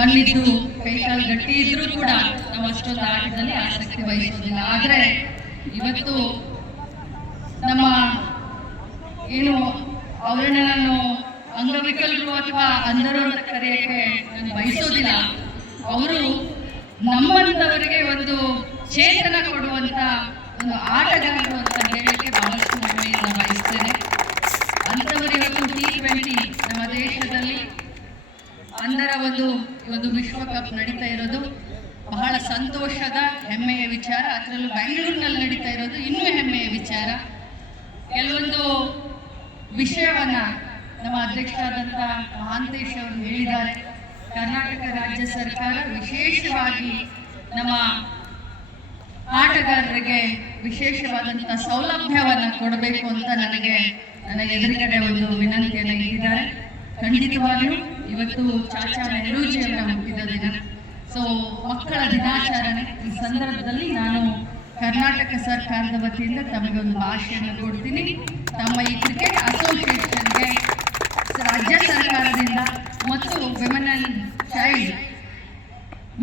ಕಣ್ಣಿದ್ದು ಕೈಕಾಲು ಗಟ್ಟಿ ಇದ್ರೂ ಕೂಡ ನಾವು ಅಷ್ಟೊಂದು ಆಟದಲ್ಲಿ ಆಸಕ್ತಿ ವಹಿಸೋದಿಲ್ಲ. ಆದ್ರೆ ಇವತ್ತು ನಮ್ಮ ಏನು ಅವರನ್ನ ನಾನು ಅಂಗವಿಕಲರು ಅಥವಾ ಅಂಧರು ಅಂತ ಕರೆಯಕ್ಕೆ ನಾನು ಬಯಸೋದಿಲ್ಲ. ಅವರು ನಮ್ಮಂತವರಿಗೆ ಒಂದು ಚೇತನ ಕೊಡುವಂತ ಒಂದು ಆಟಗಾರರು ಅಂತ ಹೇಳಕ್ಕೆ ಬಹಳಷ್ಟು ಹೆಮ್ಮೆಯಿಂದ ಬಯಸ್ತೇನೆ. ಅಂಥವರು ಇವತ್ತು ಟಿ ಟ್ವೆಂಟಿ ನಮ್ಮ ದೇಶದಲ್ಲಿ ಅಂಧರ ಒಂದು ಈ ಒಂದು ವಿಶ್ವಕಪ್ ನಡೀತಾ ಇರೋದು. ಬಹಳ ಸಂತೋಷದ, ಹೆಮ್ಮೆಯ ವಿಚಾರ. ಅದರಲ್ಲೂ ಬೆಂಗಳೂರಿನಲ್ಲಿ ನಡೀತಾ ಇರೋದು ಇನ್ನೂ ಹೆಮ್ಮೆಯ ವಿಚಾರ. ಕೆಲವೊಂದು ವಿಷಯವನ್ನ ನಮ್ಮ ಅಧ್ಯಕ್ಷರಾದಂಥ ಮಹಾಂತೇಶ್ ಅವರು ಹೇಳಿದ್ದಾರೆ. ಕರ್ನಾಟಕ ರಾಜ್ಯ ಸರ್ಕಾರ ವಿಶೇಷವಾಗಿ ನಮ್ಮ ಆಟಗಾರರಿಗೆ ವಿಶೇಷವಾದಂಥ ಸೌಲಭ್ಯವನ್ನ ಕೊಡಬೇಕು ಅಂತ ನನಗೆ, ನನ್ನ ಎದುರುಗಡೆ ಒಂದು ವಿನಂತಿಯನ್ನು ಇಟ್ಟಿದ್ದಾರೆ. ಖಂಡಿತವಾಗಿಯೂ ಇವತ್ತು ಚಾಚಾ ನೆಹರೂಜಿ ಅವರ ಹುಟ್ಟಿದ ದಿನ ಸೊ ಮಕ್ಕಳ ದಿನಾಚರಣೆ ಈ ಸಂದರ್ಭದಲ್ಲಿ ನಾನು ಕರ್ನಾಟಕ ಸರ್ಕಾರದ ವತಿಯಿಂದ ತಮಗೆ ಒಂದು ಭಾಷೆಯನ್ನು ಕೊಡ್ತೀನಿ. ತಮ್ಮ ಈ ಕ್ರಿಕೆಟ್ ಅಸೋಸಿಯೇಷನ್ಗೆ ರಾಜ್ಯ ಸರ್ಕಾರದಿಂದ ಮತ್ತು ವಿಮೆನ್ ಅಂಡ್ ಚೈಲ್ಡ್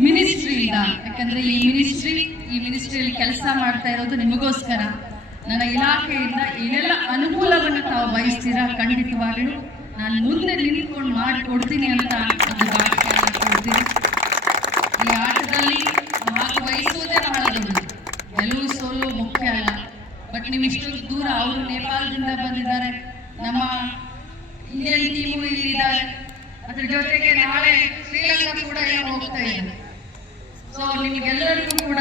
ಮಿನಿಸ್ಟ್ರಿಯಿಂದ ಯಾಕಂದ್ರೆ ಈ ಮಿನಿಸ್ಟ್ರಿ ಈ ಮಿನಿಸ್ಟ್ರಿಯಲ್ಲಿ ಕೆಲಸ ಮಾಡ್ತಾ ಇರೋದು ನಿಮಗೋಸ್ಕರ. ನನ್ನ ಇಲಾಖೆಯಿಂದ ಏನೆಲ್ಲ ಅನುಕೂಲವನ್ನು ತಾವು ಬಯಸ್ತೀರಾ ಖಂಡಿತವಾಗಲೂ ನಾನು ಮುಂದೆ ನಿಂತ್ಕೊಂಡು ಮಾಡಿಕೊಡ್ತೀನಿ ಅಂತ ಒಂದು ಭಾಷೆಯನ್ನು ಕೊಡ್ತೀನಿ. ಈ ಆಟದಲ್ಲಿ ಭಾಗವಹಿಸುವುದೇ ಬಹಳ ದೊಡ್ಡದು. ಗೆಲುವು ಸೋಲು ಮುಖ್ಯ ಅಲ್ಲ. ಬಟ್ ನೀವು ಇಷ್ಟೊಂದು ದೂರ ಅವರು ನೇಪಾಳದಿಂದ ಬಂದಿದ್ದಾರೆ. ನಮ್ಮ ಇಂಡಿಯನ್ ಟೀಮು ಇಲ್ಲಿದ್ದಾರೆ ಅದ್ರ ಜೊತೆಗೆ ನಾಳೆ ಶ್ರೀಲಂಕಾ ಕೂಡ ಏನೋ ಹೋಗ್ತಾ ಇದೆ. ಸೊ ನಿಮಗೆಲ್ಲರಿಗೂ ಕೂಡ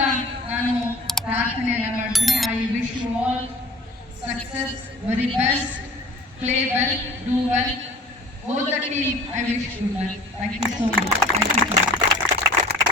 ನಾನು ಪ್ರಾರ್ಥನೆಯನ್ನು ಮಾಡ್ತೀನಿ. I wish you all success very best play well do well Both the team, I wish you. Thank you so much.